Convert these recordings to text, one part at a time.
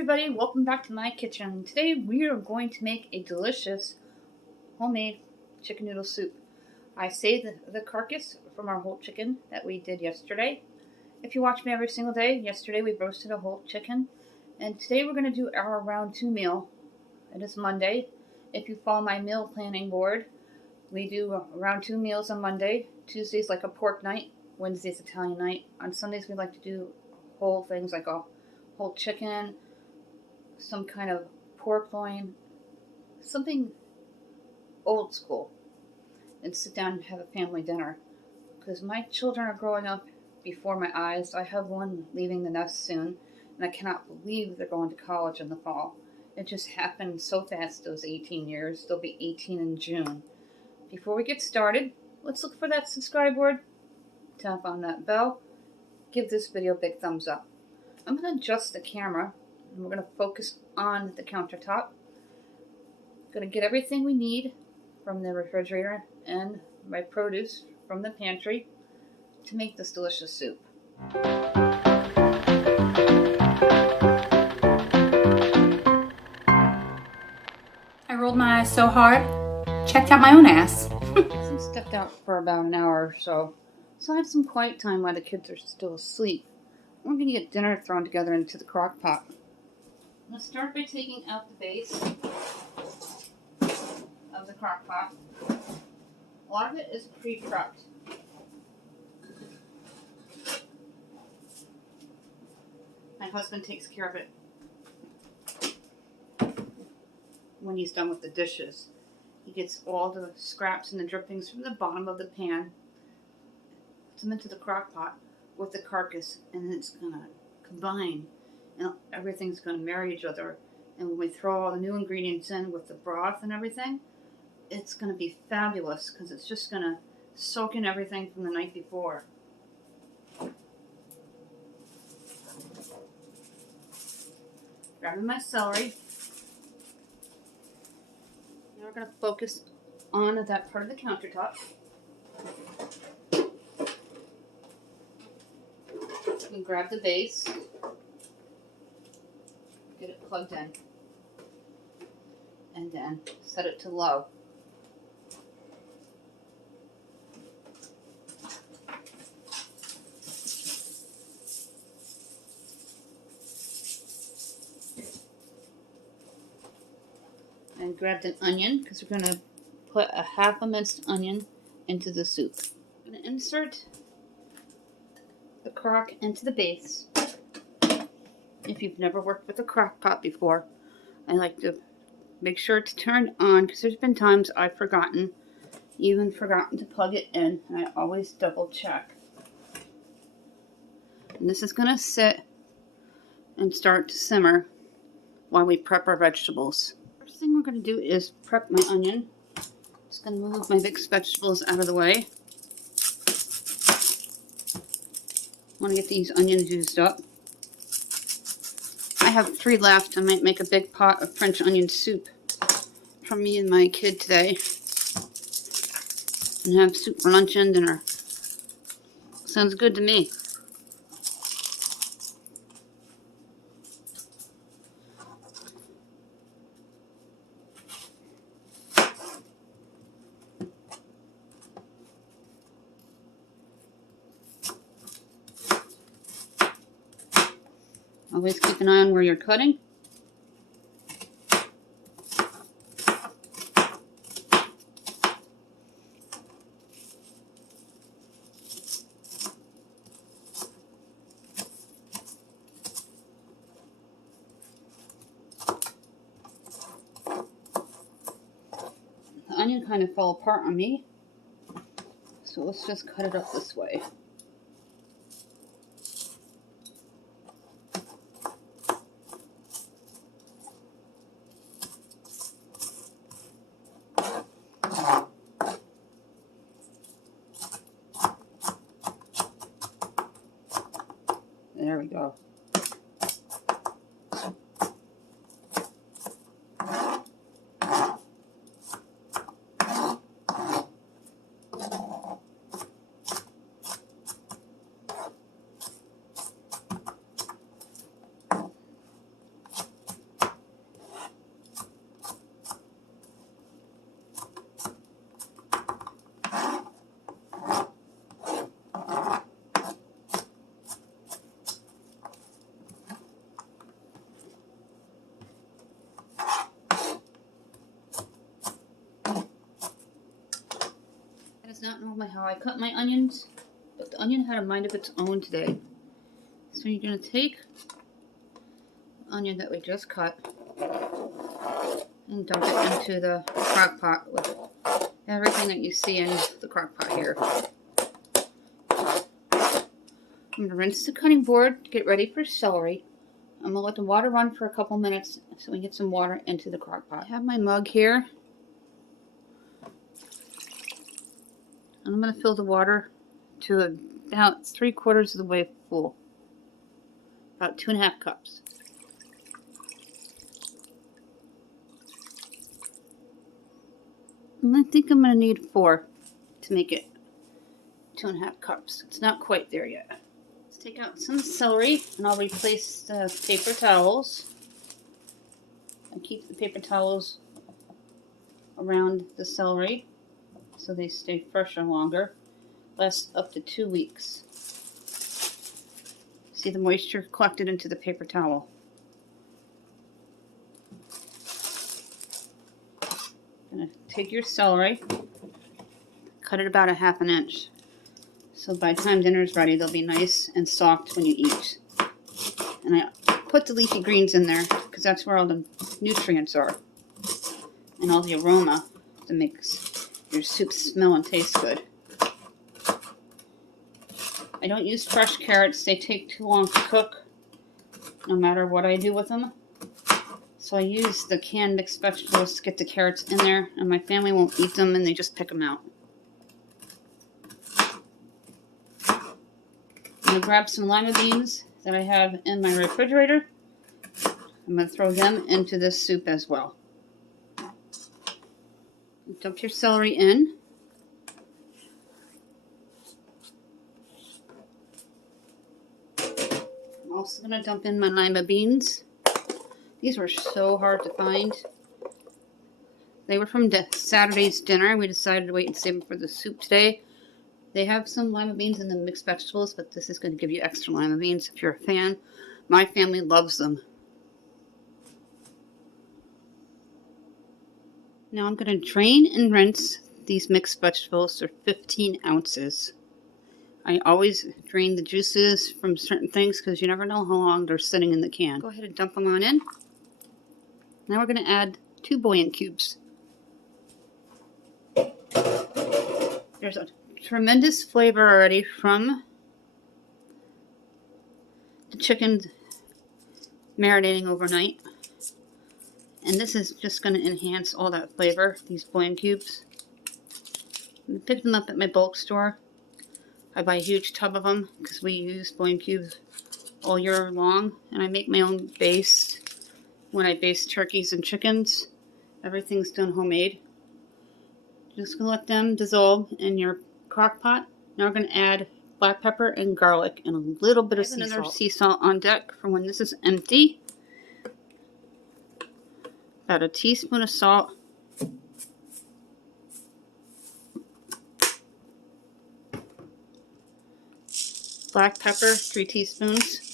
everybody, welcome back to my kitchen. Today we are going to make a delicious homemade chicken noodle soup. I saved the carcass from our whole chicken that we did yesterday. If you watch me every single day, yesterday we roasted a whole chicken. And today we're going to do our round 2 meal. It is Monday. If you follow my meal planning board, we do round 2 meals on Monday. Tuesday's like a pork night. Wednesday's Italian night. On Sundays we like to do whole things like a whole chicken, some kind of pork loin, something old school, and sit down and have a family dinner. Because my children are growing up before my eyes. I have one leaving the nest soon, and I cannot believe they're going to college in the fall. It just happened so fast, those 18 years. They'll be 18 in June. Before we get started, let's look for that subscribe word, tap on that bell, give this video a big thumbs up. I'm going to adjust the camera, and we're going to focus on the countertop. Going to get everything we need from the refrigerator and my produce from the pantry to make this delicious soup. I rolled my eyes so hard, checked out my own ass. I stepped out for about an hour or so I have some quiet time while the kids are still asleep. We're going to get dinner thrown together into the crock pot. I'm going to start by taking out the base of the crock pot. A lot of it is pre-prepped. My husband takes care of it when he's done with the dishes. He gets all the scraps and the drippings from the bottom of the pan, puts them into the crock pot with the carcass, and then it's going to combine, and everything's going to marry each other. And when we throw all the new ingredients in with the broth and everything, it's going to be fabulous because it's just going to soak in everything from the night before. Grabbing my celery. Now we're going to focus on that part of the countertop. And grab the base, get it plugged in, and then set it to low. And grabbed an onion because we're going to put a half a minced onion into the soup. I'm going to insert the crock into the base. If you've never worked with a crock pot before, I like to make sure it's turned on because there's been times I've forgotten to plug it in, and I always double check. And this is going to sit and start to simmer while we prep our vegetables. First thing we're going to do is prep my onion. Just going to move my mixed vegetables out of the way. I want to get these onions used up. I have 3 left. I might make a big pot of French onion soup for me and my kid today. And have soup for lunch and dinner. Sounds good to me. Always keep an eye on where you're cutting. The onion kind of fell apart on me, so let's just cut it up this way. There we go. not normally how I cut my onions, but the onion had a mind of its own today. So you're going to take the onion that we just cut and dump it into the crock pot with everything that you see in the crock pot here. I'm going to rinse the cutting board to get ready for celery. I'm going to let the water run for a couple minutes so we can get some water into the crock pot. I have my mug here. And I'm going to fill the water to about 3/4 of the way full. About 2.5 cups. And I think I'm going to need 4 to make it 2.5 cups. It's not quite there yet. Let's take out some celery and I'll replace the paper towels. I keep the paper towels around the celery so they stay fresher longer. Lasts up to 2 weeks. See the moisture collected into the paper towel. Gonna take your celery, cut it about 1/2 inch. So by the time dinner's ready, they'll be nice and soft when you eat. And I put the leafy greens in there because that's where all the nutrients are. And all the aroma that makes your soup smell and taste good. I don't use fresh carrots. They take too long to cook, no matter what I do with them. So I use the canned mixed vegetables to get the carrots in there, and my family won't eat them, and they just pick them out. I'm going to grab some lima beans that I have in my refrigerator. I'm going to throw them into this soup as well. Dump your celery in. I'm also going to dump in my lima beans. These were so hard to find. They were from Saturday's dinner. We decided to wait and save them for the soup today. They have some lima beans in the mixed vegetables, but this is going to give you extra lima beans if you're a fan. My family loves them. Now I'm going to drain and rinse these mixed vegetables. They're 15 ounces. I always drain the juices from certain things because you never know how long they're sitting in the can. Go ahead and dump them on in. Now we're going to add 2 bouillon cubes. There's a tremendous flavor already from the chicken marinating overnight. And this is just going to enhance all that flavor, these bouillon cubes. I picked them up at my bulk store. I buy a huge tub of them because we use bouillon cubes all year long. And I make my own base when I base turkeys and chickens. Everything's done homemade. Just going to let them dissolve in your crock pot. Now we're going to add black pepper and garlic and a little bit of sea salt. Another sea salt on deck for when this is empty. About a teaspoon of salt. Black pepper, 3 teaspoons.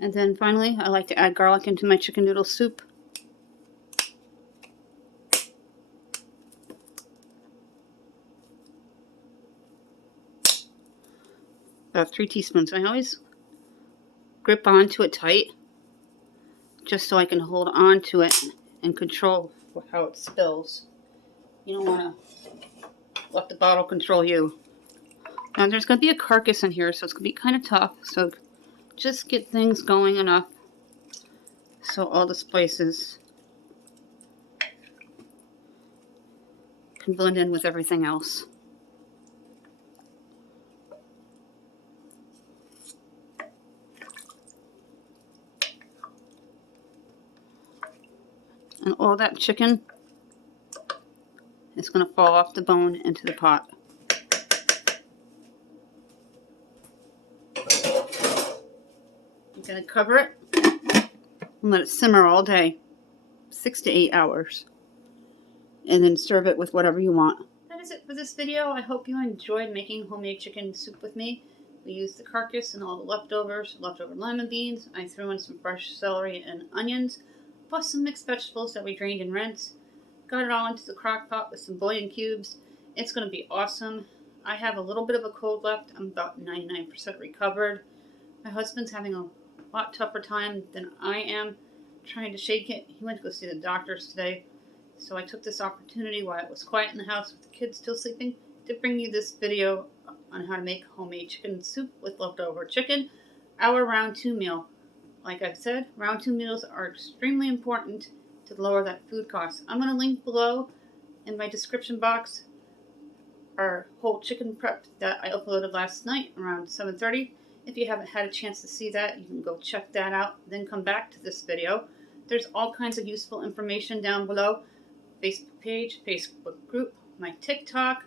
And then finally, I like to add garlic into my chicken noodle soup. About 3 teaspoons. I always grip onto it tight, just so I can hold on to it and control how it spills. You don't want to let the bottle control you. Now there's going to be a carcass in here, so it's going to be kind of tough. So just get things going enough so all the spices can blend in with everything else. And all that chicken is going to fall off the bone into the pot. I'm going to cover it and let it simmer all day, 6 to 8 hours. And then serve it with whatever you want. That is it for this video. I hope you enjoyed making homemade chicken soup with me. We used the carcass and all the leftovers, leftover lima beans. I threw in some fresh celery and onions, plus some mixed vegetables that we drained and rinsed. Got it all into the crock pot with some bouillon cubes. It's going to be awesome. I have a little bit of a cold left. I'm about 99% recovered. My husband's having a lot tougher time than I am trying to shake it. He went to go see the doctors today. So I took this opportunity while it was quiet in the house with the kids still sleeping to bring you this video on how to make homemade chicken soup with leftover chicken, our round 2 meal. Like I've said, round 2 meals are extremely important to lower that food cost. I'm going to link below in my description box our whole chicken prep that I uploaded last night around 7:30. If you haven't had a chance to see that, you can go check that out, then come back to this video. There's all kinds of useful information down below. Facebook page, Facebook group, my TikTok,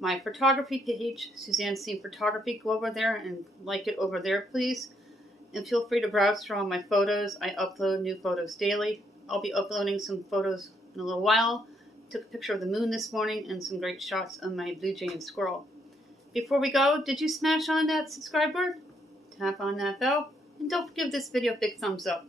my photography page, Suzanne Scene Photography. Go over there and like it over there, please. And feel free to browse through all my photos. I upload new photos daily. I'll be uploading some photos in a little while. Took a picture of the moon this morning and some great shots of my blue jay and squirrel. Before we go, did you smash on that subscribe button? Tap on that bell. And don't forgive this video a big thumbs up.